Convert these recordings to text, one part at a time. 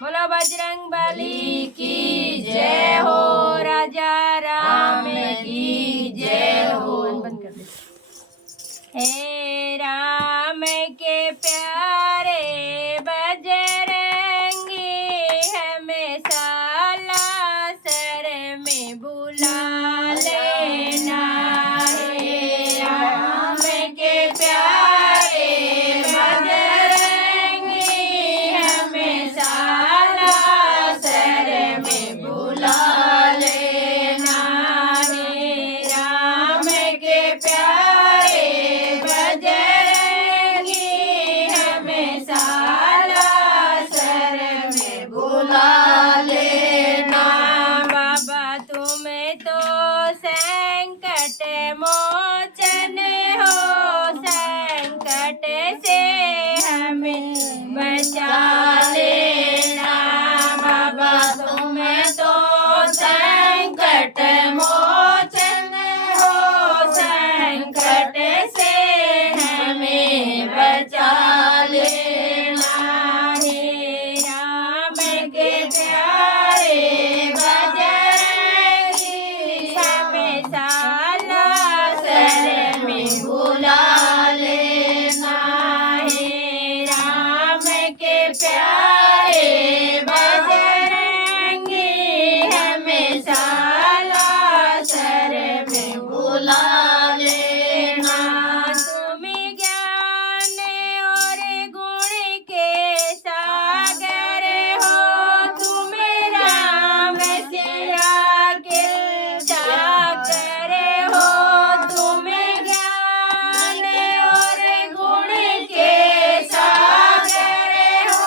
बोलो बजरंग बली की जय हो, राजा राम की जय हो। बंद कर दे। हे राम के प्यारे बजरंगी, हमेशा लासर में बुला लेना। हे राम के प्यारे बजरंगी, हमेशा लासर में बुला लेना। हे राम के प्यारे बजरंगी, हमेशा लासर में बुला लेना। बाबा तुम्हें तो संकट मोचन हो, संकट से हमें बचा लेना। बाबा तुम्हें तो संकट मोचन हो, संकट से हमें बचा लेना। हे राम के प्यारे बजरंगी, हमेशा लासर में बुला लेना। हे राम के प्यारे बजरंगी, हमेशा लासर में बुला लेना। तुम ज्ञान और गुण के सागर हो, तुम राम सिया के चाकर हो। तुम ज्ञान और गुण के सागर हो,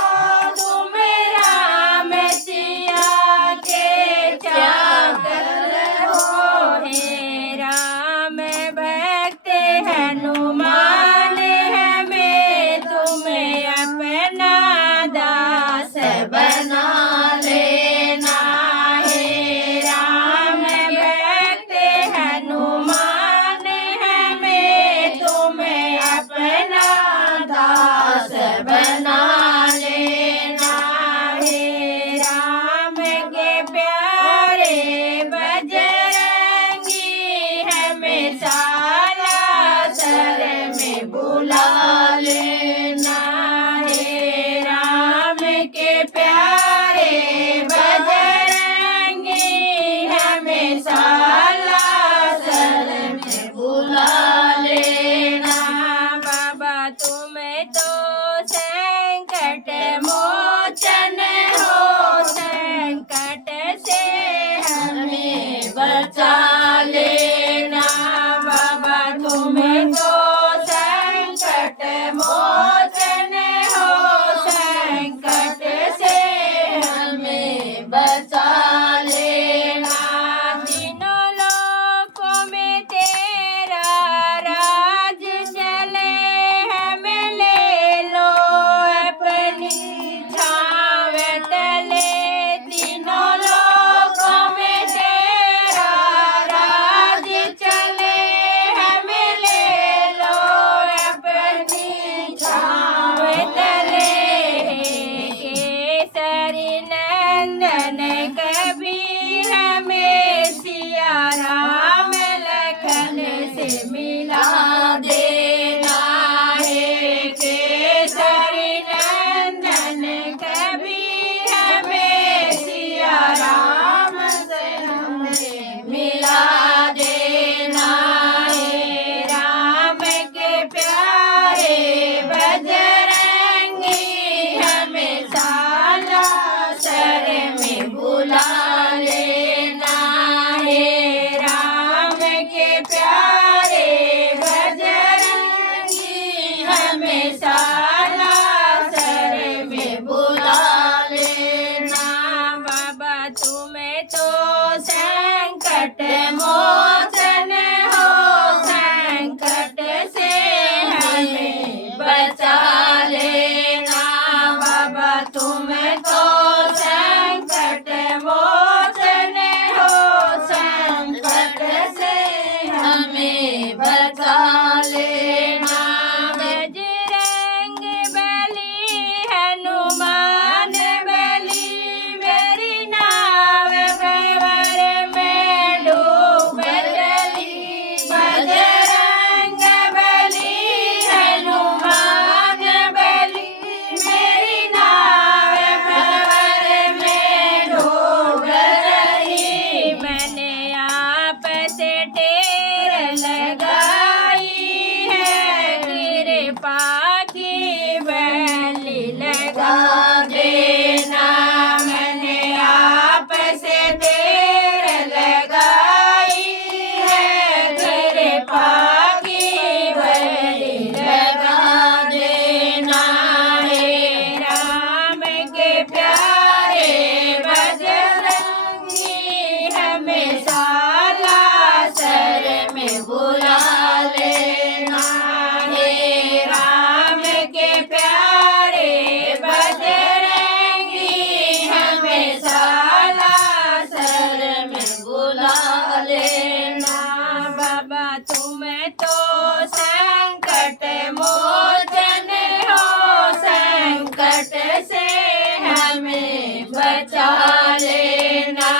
तुम राम सिया के चाकर हो। हे राम भक्त हनुमान, हमें तुम्हें अपना दास बना लेना। हे राम भक्त हनुमान, हमें तुम्हें अपना दास बना लेना। हे राम के प्यारे बजरंगी, हमेशा लासर में बुला लेना। हे राम के प्यारे बजरंगी, हमेशा लासर में बुला लेना। बाबा तुम्हें तो संकट मोचन हो, संकट से हमें बचा लेना। बाबा तुम्हें तो संकट मोचन हो, संकट से प्यारे बजरंगी हमेशा लाशर में बुला लेना। हे राम के प्यारे बजरंगी हमेशा लाशर में बुला लेना। बाबा तुम्हें तो संकट मोचन हो, संकट से हमें बचा लेना।